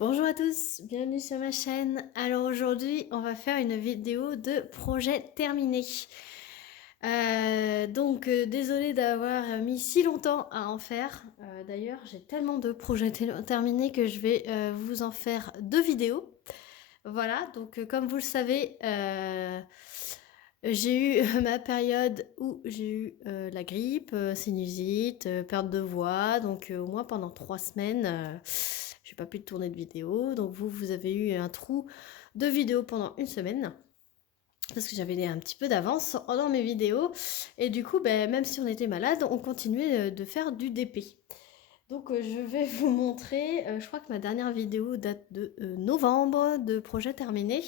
Bonjour à tous, bienvenue sur ma chaîne. Alors aujourd'hui, on va faire une vidéo de projet terminé. Désolée d'avoir mis si longtemps à en faire. D'ailleurs, j'ai tellement de projets terminés que je vais vous en faire 2 vidéos. Voilà, comme vous le savez, j'ai eu ma période où j'ai eu la grippe, sinusite, perte de voix, au moins pendant 3 semaines, j'ai pas pu tourner de vidéo. Donc vous avez eu un trou de vidéo pendant 1 semaine, parce que j'avais un petit peu d'avance dans mes vidéos. Et du coup, même si on était malade, on continuait de faire du DP. Je vais vous montrer, je crois que ma dernière vidéo date de novembre, de projet terminé.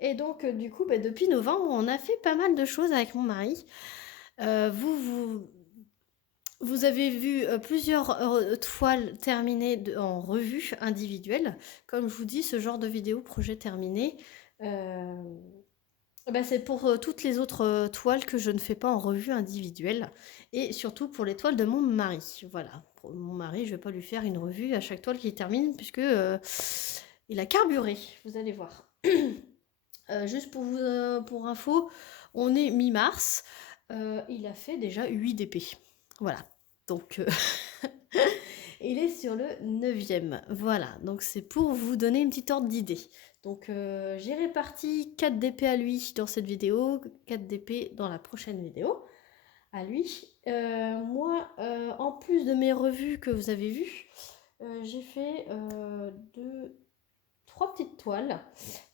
Et depuis novembre, on a fait pas mal de choses avec mon mari. Vous avez vu plusieurs toiles terminées en revue individuelle. Comme je vous dis, ce genre de vidéo projet terminé, c'est pour toutes les autres toiles que je ne fais pas en revue individuelle. Et surtout pour les toiles de mon mari. Voilà, pour mon mari, je ne vais pas lui faire une revue à chaque toile qui termine, puisque il a carburé, vous allez voir. Juste pour info, on est mi-mars. Il a fait déjà 8 DP. Voilà. Donc, il est sur le 9e. Voilà. Donc, c'est pour vous donner une petite ordre d'idée. J'ai réparti 4 DP à lui dans cette vidéo, 4 DP dans la prochaine vidéo à lui. Moi, en plus de mes revues que vous avez vues, j'ai fait 3 petites toiles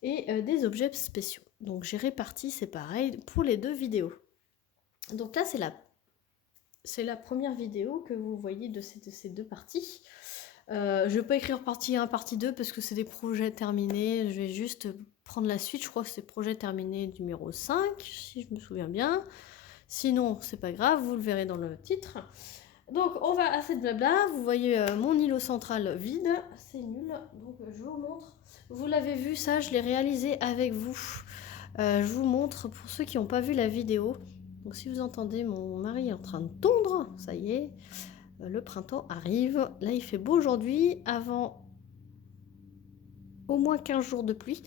et des objets spéciaux. Donc j'ai réparti, c'est pareil pour les 2 vidéos. Donc là, c'est la première vidéo que vous voyez de ces 2 parties. Je ne vais pas écrire partie 1, partie 2 parce que c'est des projets terminés. Je vais juste prendre la suite. Je crois que c'est projet terminé numéro 5, si je me souviens bien. Sinon, c'est pas grave, vous le verrez dans le titre. Donc on va à cette blabla. Vous voyez mon îlot central vide, c'est nul. Donc je vous montre. Vous l'avez vu, ça je l'ai réalisé avec vous. Je vous montre pour ceux qui n'ont pas vu la vidéo. Donc si vous entendez mon mari est en train de tondre, ça y est, le printemps arrive. Là il fait beau aujourd'hui, avant au moins 15 jours de pluie.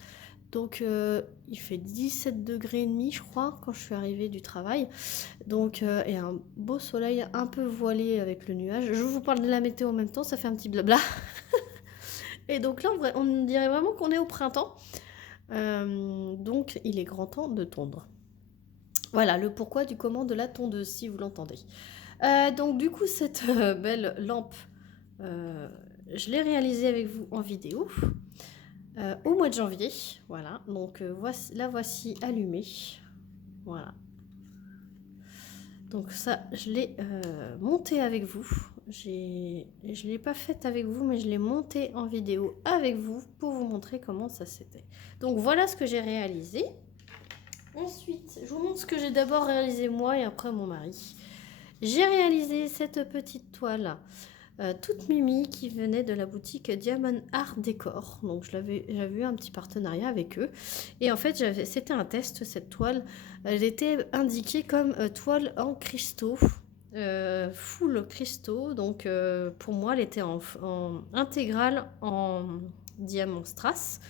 Il fait 17 degrés et demi, je crois, quand je suis arrivée du travail. Et un beau soleil un peu voilé avec le nuage. Je vous parle de la météo en même temps, ça fait un petit blabla. Et donc là, on dirait vraiment qu'on est au printemps. Il est grand temps de tondre. Voilà, le pourquoi du comment de la tondeuse, si vous l'entendez. Cette belle lampe, je l'ai réalisée avec vous en vidéo. Au mois de janvier, voilà, la voici allumée, voilà. Donc ça, je l'ai montée avec vous, je ne l'ai pas faite avec vous, mais je l'ai montée en vidéo avec vous pour vous montrer comment ça c'était. Donc voilà ce que j'ai réalisé. Ensuite, je vous montre ce que j'ai d'abord réalisé moi et après mon mari. J'ai réalisé cette petite toile toute mimi qui venait de la boutique Diamond Art Décor. Donc j'avais eu un petit partenariat avec eux. Et en fait, c'était un test, cette toile. Elle était indiquée comme toile en cristaux. Full cristaux. Pour moi, elle était en intégrale en diamant strass.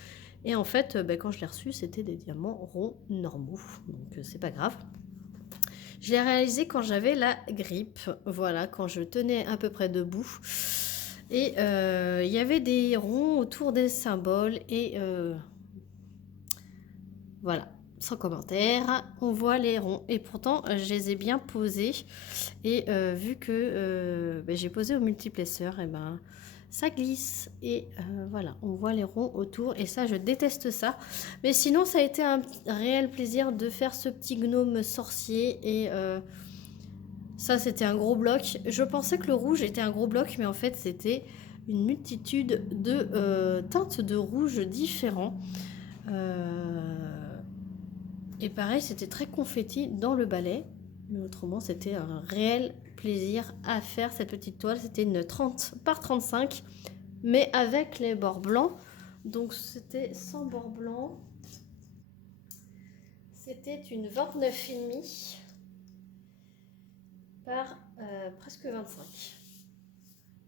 Et en fait, quand je l'ai reçue, c'était des diamants ronds normaux. Donc c'est pas grave. Je l'ai réalisé quand j'avais la grippe, voilà, quand je tenais à peu près debout. Et il y avait des ronds autour des symboles et voilà, sans commentaire, on voit les ronds. Et pourtant, je les ai bien posés. Et vu que j'ai posé au multiplesseur, et ça glisse. Et voilà, on voit les ronds autour. Et ça, je déteste ça. Mais sinon, ça a été un réel plaisir de faire ce petit gnome sorcier. Et ça, c'était un gros bloc. Je pensais que le rouge était un gros bloc, mais en fait, c'était une multitude de teintes de rouge différents. Et pareil, c'était très confetti dans le balai. Mais autrement, c'était un réel plaisir à faire cette petite toile. C'était une 30 par 35, mais avec les bords blancs. Donc, c'était sans bord blanc. C'était une 29,5 par presque 25.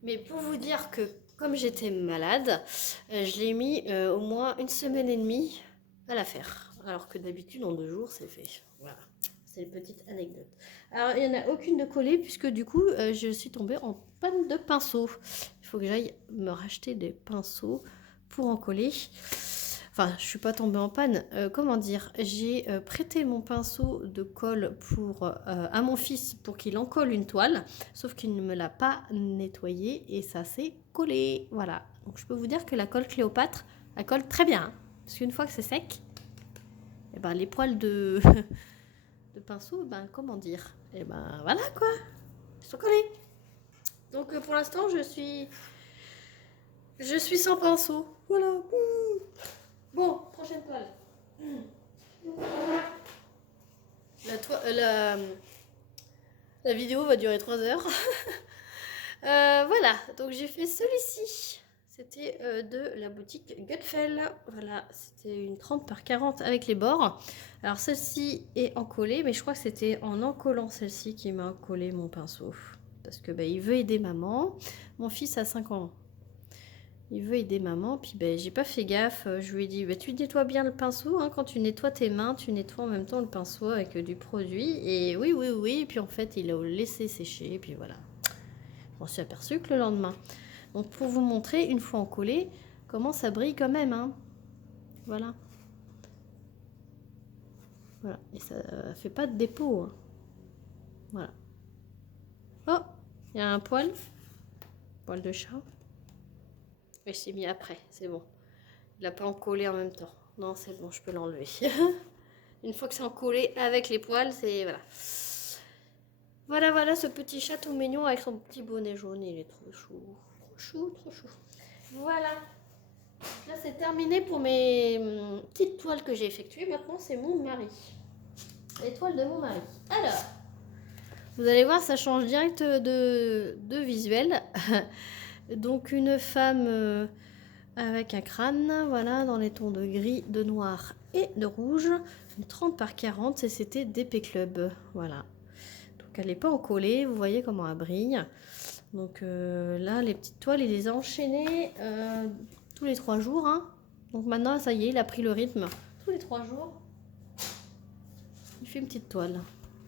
Mais pour vous dire que comme j'étais malade, je l'ai mis au moins 1 semaine et demie à la faire. Alors que d'habitude, en 2 jours, c'est fait. Voilà, c'est une petite anecdote. Alors, il n'y en a aucune de collée, puisque du coup, je suis tombée en panne de pinceau. Il faut que j'aille me racheter des pinceaux pour en coller. Enfin, je suis pas tombée en panne. Comment dire? J'ai prêté mon pinceau de colle à mon fils pour qu'il en colle une toile, sauf qu'il ne me l'a pas nettoyé et ça s'est collé. Voilà. Donc je peux vous dire que la colle Cléopâtre, elle colle très bien, hein. Parce qu'une fois que c'est sec, et ben les poils de de pinceau, ben comment dire? Et ben voilà quoi, ils sont collés. Donc pour l'instant, je suis sans pinceau. Voilà. Bon, prochaine toile. La, la vidéo va durer 3 heures. Voilà, donc j'ai fait celui-ci. C'était de la boutique Gutfeld. Voilà, c'était une 30 par 40 avec les bords. Alors celle-ci est encollée, mais je crois que c'était en encollant celle-ci qui m'a collé mon pinceau. Parce que il veut aider maman. Mon fils a 5 ans. Il veut aider maman, puis j'ai pas fait gaffe. Je lui ai dit, tu nettoies bien le pinceau, hein, quand tu nettoies tes mains, tu nettoies en même temps le pinceau avec du produit. Et oui, oui, oui. Et puis en fait, il a laissé sécher, et puis voilà. Je m'en suis aperçue que le lendemain. Donc pour vous montrer, une fois encollé, comment ça brille quand même, hein. Voilà. Voilà. Et ça fait pas de dépôt, hein. Voilà. Oh, il y a un poil. Poil de chat. Mais je l'ai mis après, c'est bon. Il n'a pas encollé en même temps. Non, c'est bon, je peux l'enlever. Une fois que c'est encollé avec les poils, c'est... Voilà. Voilà, voilà, ce petit chat tout mignon avec son petit bonnet jaune. Il est trop chou. Trop chou, trop chou. Voilà. Là, c'est terminé pour mes petites toiles que j'ai effectuées. Maintenant, c'est mon mari. Les toiles de mon mari. Alors, vous allez voir, ça change direct de visuel. Donc, une femme avec un crâne, voilà, dans les tons de gris, de noir et de rouge. Une 30 par 40, et c'était DP Club. Voilà. Donc, elle n'est pas encollée. Vous voyez comment elle brille. Donc, là, les petites toiles, il les a enchaînées tous les 3 jours, hein. Donc maintenant, ça y est, il a pris le rythme. Tous les 3 jours, il fait une petite toile.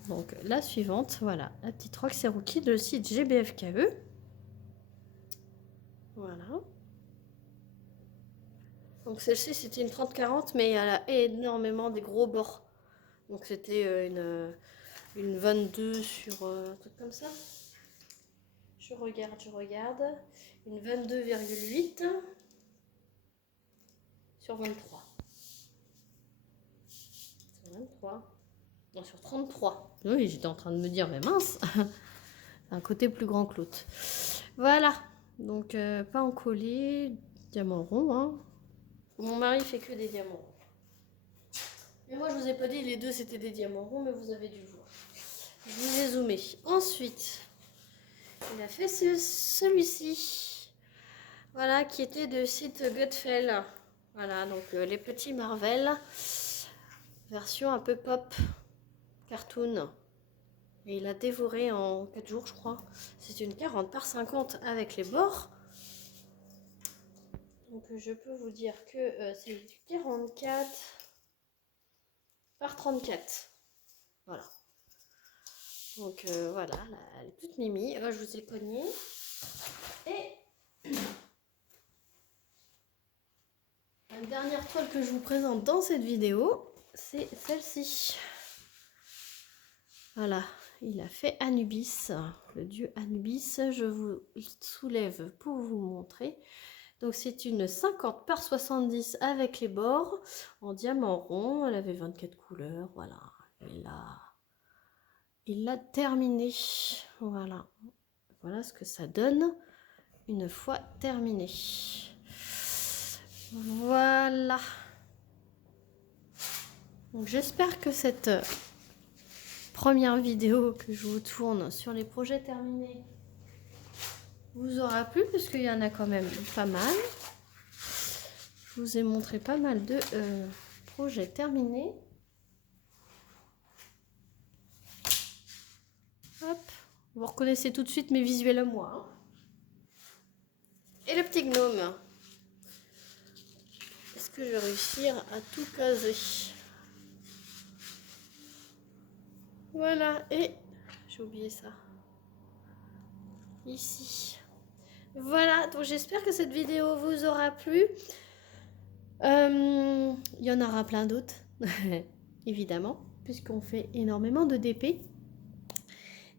Donc la suivante, voilà, la petite Roxy Rookie de le site GBFKE. Voilà. Donc celle-ci, c'était une 30-40, mais elle a énormément des gros bords. Donc c'était une 22 sur un truc comme ça. Je regarde. Une 22,8 sur 23. Sur 23. Non, sur 33. Oui, j'étais en train de me dire, mais mince. Un côté plus grand que l'autre. Voilà. Donc, pas encollé. Diamant rond, hein. Mon mari fait que des diamants ronds. Mais moi, je vous ai pas dit, les deux, c'était des diamants ronds, mais vous avez dû le voir. Je vous ai zoomé. Ensuite, il a fait celui-ci. Voilà, qui était de site Gutfeld. Voilà, donc les petits Marvel. Version un peu pop. Cartoon. Et il a dévoré en 4 jours, je crois. C'est une 40 par 50 avec les bords. Donc je peux vous dire que c'est du 44 par 34. Voilà. Donc voilà, là, elle est toute mimi. Là, je vous ai cogné. Et la dernière toile que je vous présente dans cette vidéo, c'est celle-ci. Voilà, il a fait Anubis, le dieu Anubis. Je vous soulève pour vous montrer. Donc c'est une 50 par 70 avec les bords en diamant rond. Elle avait 24 couleurs, voilà. Il l'a terminé. Voilà. Voilà ce que ça donne une fois terminé. Voilà. Donc j'espère que cette première vidéo que je vous tourne sur les projets terminés vous aura plu, parce qu'il y en a quand même pas mal. Je vous ai montré pas mal de projets terminés. Hop, vous reconnaissez tout de suite mes visuels à moi, hein. Et le petit gnome. Est-ce que je vais réussir à tout caser? Voilà, et j'ai oublié ça. Ici. Voilà, donc j'espère que cette vidéo vous aura plu. Il y en aura plein d'autres, évidemment, puisqu'on fait énormément de DP.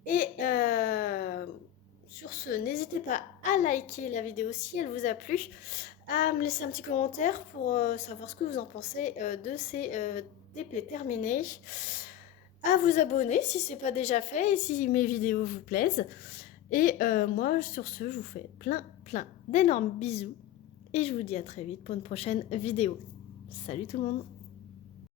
Et sur ce, n'hésitez pas à liker la vidéo si elle vous a plu, à me laisser un petit commentaire pour savoir ce que vous en pensez de ces DP terminés, à vous abonner si ce n'est pas déjà fait et si mes vidéos vous plaisent. Et moi, sur ce, je vous fais plein d'énormes bisous et je vous dis à très vite pour une prochaine vidéo. Salut tout le monde!